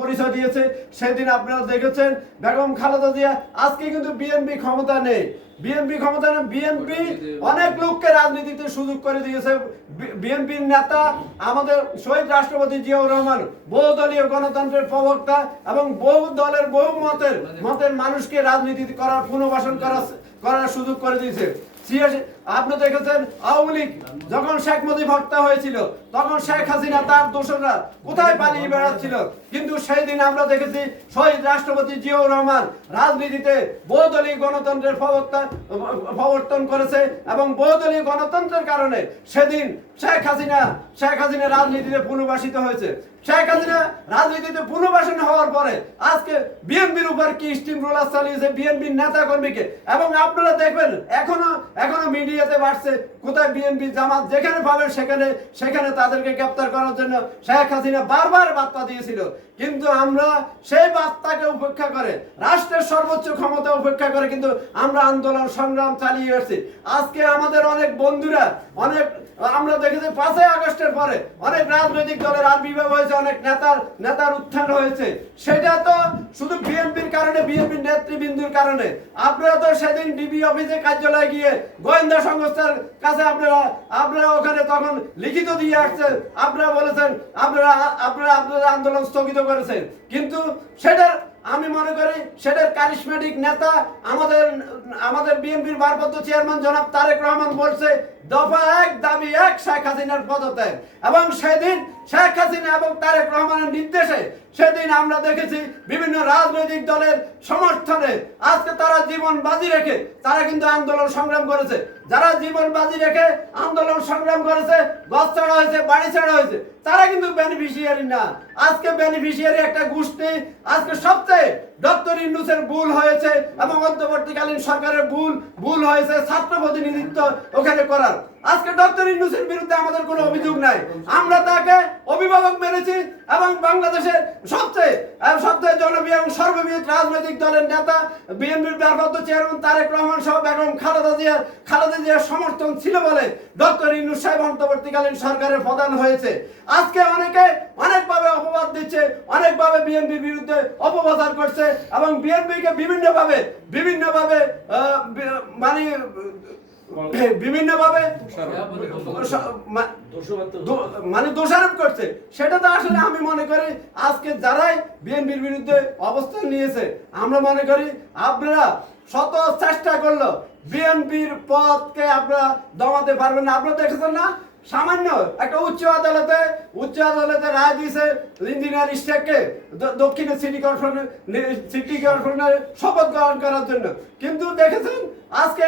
পরিচয় দিয়েছে, সেদিন আপনারা দেখেছেন বেগম খালেদা জিয়া। আজকে কিন্তু বিএনপি ক্ষমতা নেই। বিএনপি ক্ষমতা নেই, বিএনপি অনেক লোককে রাজনীতিতে সুযোগ করে দিয়েছে। বিএনপির নেতা আমাদের শহীদ রাষ্ট্রপতি জিয়াউর রহমান বহুদলীয় গণতন্ত্রের প্রবক্তা এবং বহু দলের বহু মতের মতের মানুষকে রাজনীতি করার পুনর্বাসন করার করার সুযোগ করে দিয়েছে। আপনি দেখেছেন আওয়ামী লীগ যখন শেখ মুজিব হত্যা হয়েছিল, তখন শেখ হাসিনা তার দোষরা কোথায় পালিয়ে বেড়াচ্ছিল? কিন্তু সেই দিন আমরা দেখেছি শহীদ রাষ্ট্রপতি জিয়াউর রহমান রাজনীতিতে বহুদলীয় গণতন্ত্রের প্রবর্তন প্রবর্তন করেছে এবং বহুদলীয় গণতন্ত্রের কারণে সেদিন শেখ হাসিনা শেখ হাসিনা রাজনীতিতে পুনর্বাসিত হয়েছে। শেখ হাসিনা রাজনীতিতে পুনর্বাসন হওয়ার পরে আজকে বিএনপির উপর কি স্টিম রোলার চালিয়েছে বিএনপির নেতা কর্মীকে এবং আপনারা দেখবেন, এখনও এখনও মিডিয়াতে বাড়ছে, কোথায় বিএনপি জামাত যেখানে পাবেন সেখানে সেখানে তাদেরকে গ্রেপ্তার করার জন্য শেখ হাসিনা বারবার বার্তা দিয়েছিল। কিন্তু আমরা সেই বার্তাকে উপেক্ষা করে, রাষ্ট্রের সর্বোচ্চ ক্ষমতা উপেক্ষা করে কিন্তু আমরা আন্দোলন সংগ্রাম চালিয়ে আসছি আজকে আমাদের অনেক বন্ধুরা, অনেক আমরা দেখেছি পাঁচই আগস্টের পরে অনেক রাজনৈতিক দলের আবির্ভাব হয়েছে অনেক নেতার নেতার উত্থান হয়েছে। সেটা তো শুধু বিএনপির কারণে বিএনপির নেতৃবৃন্দুর কারণে। আপনারা তো সেদিন ডিবি অফিসে কার্যালয়ে গিয়ে গোয়েন্দা সংস্থার কাছে আপনারা আপনারা ওখানে তখন লিখিত দিয়ে আসছেন আপনারা বলেছেন, আপনারা আপনারা আপনারা আন্দোলন স্থগিত করেছেন। কিন্তু সেটার, আমি মনে করি সেটার কারিশমেটিক নেতা আমাদের আমাদের বিএনপির ভারপ্রাপ্ত চেয়ারম্যান জনাব তারেক রহমান বলছে দফা এক দাবি এক শেখ হাসিনার পদত্যাগ। এবং সেদিন শেখ হাসিনা এবং তারেক রহমানের নির্দেশে সেদিন আমরা দেখেছি বিভিন্ন রাজনৈতিক দলের সমর্থনে আজকে তারা জীবন বাজি রেখে তারা কিন্তু আন্দোলন সংগ্রাম করেছে। যারা জীবন বাজি রেখে আন্দোলন সংগ্রাম করেছে, গছ ছাড়া হয়েছে, বাড়ি ছাড়া হয়েছে, তারা কিন্তু বেনিফিশিয়ারি না। আজকে বেনিফিশিয়ারি একটা গোষ্ঠী, আজকে সবচেয়ে ডক্টর ইন্ডুসের ভুল হয়েছে এবং অন্তর্বর্তীকালীন সরকারের ভুল ভুল হয়েছে ছাত্র প্রতিনিধিত্ব ওখানে করার। আজকে ডক্টর ইন্ডুসের বিরুদ্ধে আমাদের কোনো অভিযোগ নাই। আমরা তাকে অভিভাবক মেনেছি এবং বাংলাদেশের সবচেয়ে সবচেয়ে জনপ্রিয় এবং সর্ববৃহৎ রাজনৈতিক দলের নেতা, বিএনপির ভারপ্রাপ্ত চেয়ারম্যান তারেক রহমান সহ বেগম খালেদা জিয়া, খালেদা জিয়ার সমর্থন ছিল বলে ডক্টর ইন্নুস সাহেব অন্তর্বর্তীকালীন সরকারের প্রধান হয়েছে। আজকে অনেকে অনেকভাবে অপবাদ দিচ্ছে, অনেকভাবে বিএনপির বিরুদ্ধে অপপ্রচার করছে এবং বিএনপিকে বিভিন্নভাবে বিভিন্নভাবে মানে বিভিন্নভাবে মানে দোষারোপ করছে। সেটা তো আসলে আমি মনে করি আজকে যারাই বিএনপির বিরুদ্ধে অবস্থান নিয়েছে, আমরা মনে করি আপনারা শত চেষ্টা করল বিএনপির পথকে আপনারা দমাতে পারবেন না। আপনারা দেখেছেন না? সামান্য একটা উচ্চ আদালতে উচ্চ আদালতে রায় দিয়েছে ইঞ্জিনিয়ার ইস্টেককে দক্ষিণে সিটি কর্পোরেশন সিটি কর্পোরেশনের শপথ গ্রহণ করার জন্য। কিন্তু দেখেছেন আজকে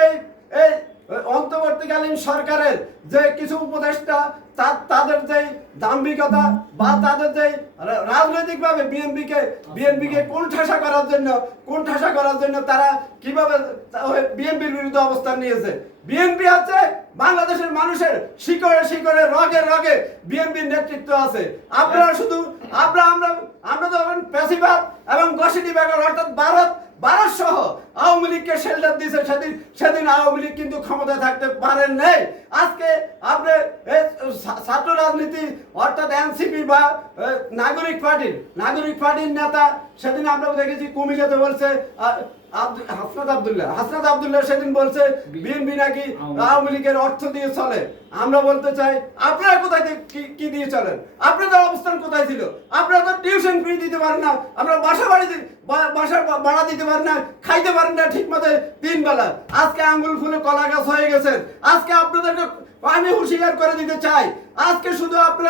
এই অন্তর্বর্তীকালীন সরকারের যে কিছু উপদেষ্টা, তা- তাদের যে দাম্ভিকতা বা তাদের যে রাজনৈতিক ভাবে বিএনপিকে বিএনপিকে কোণঠাসা করার জন্য, কোণঠাসা করার জন্য তারা কীভাবে বিএনপির বিরুদ্ধে অবস্থান নিয়েছে। বিএনপি আছে, বাংলাদেশের মানুষের শিকড়ে শিকড়ে, রগে রগে বিএনপির নেতৃত্ব আছে। আপনারা শুধু, আমরা আমরা আমরা যখন পেশিবাদ এবং গসিটি ব্যাগর অর্থাৎ সহ আওয়ামী লীগকে শেল্টার দিয়েছে সেদিন সেদিন আওয়ামী লীগ কিন্তু ক্ষমতায় থাকতে পারেন নাই। আজকে আপনি ছাত্র রাজনীতি, অর্থাৎ এনসিপি বা নাগরিক পার্টির নাগরিক পার্টির নেতা, সেদিন আমরা দেখেছি কুমিল্লাতে বলছে হাসনাত আব্দুল্লাহ। হাসনাত আব্দুল্লাহ সেদিন বলছে বিএনপি নাকি আওয়ামী লীগের অর্থ দিয়ে চলে। আমরা বলতে চাই আপনারা কোথায় কি- কি দিয়ে চলেন? আপনাদের অবস্থান কোথায় ছিল? আপনারা তো টিউশন ফ্রি দিতে পারেন না। আমরা বাসা বাড়ি বাসার ভাড়া দিতে পারেন না খাইতে পারেন না ঠিক মতো তিন বেলা আজকে আঙ্গুল ফুলে কলা গাছ হয়ে গেছে। আজকে আপনাদেরকে আমি হুঁশিয়ার করে দিতে চাই। আজকে শুধু আপনারা